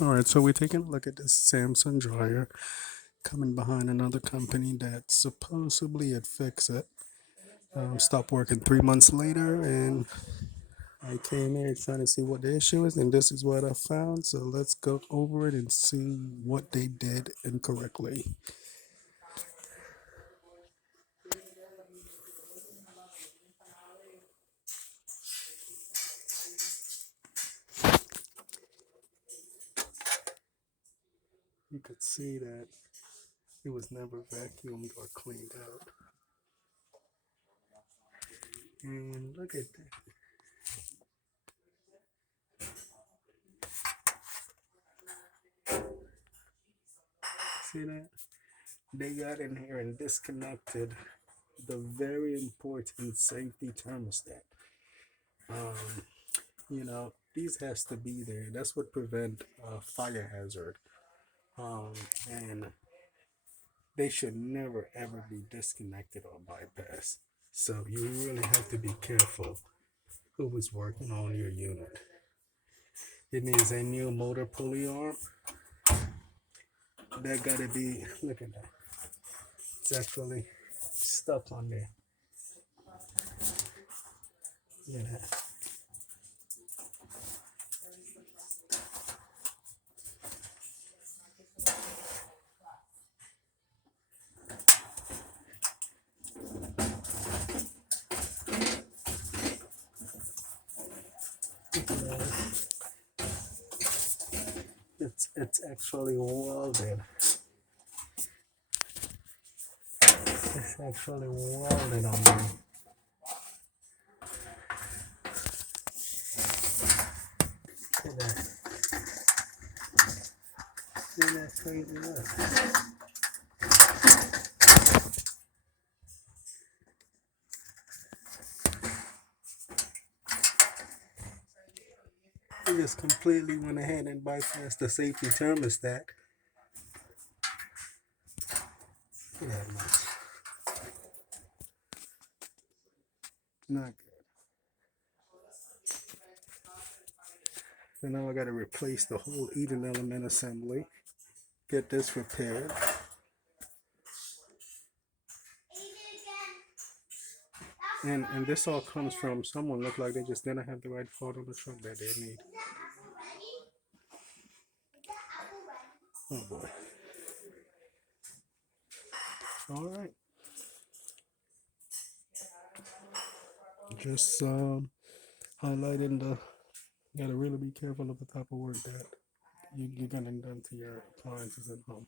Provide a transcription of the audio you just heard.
All right, so we're taking a look at this Samsung dryer coming behind another company that supposedly had fixed it. Stopped working 3 months later, and I came here trying to see what the issue is, and this is what I found. So let's go over it and see what they did incorrectly. You could see that it was never vacuumed or cleaned out. And look at that. See that? They got in here and disconnected the very important safety thermostat. Um, these has to be there. That's what prevent fire hazard. Um, and they should never ever be disconnected or bypassed. So you really have to be careful who is working on your unit. It needs a new motor pulley arm. That gotta be, look at that. It's actually stuck on there. Yeah. It's actually welded. It's actually welded on there. Look at that. Isn't that crazy? Look. They just completely went ahead and bypassed the safety thermostat. Look at that much. Not good. So now I gotta replace the whole eating element assembly. Get this repaired. And this all comes from someone looked like they just didn't have the right part on the truck that they need. Oh boy. All right. Just highlighting the. You gotta really be careful of the type of work that you're gonna done to your appliances at home.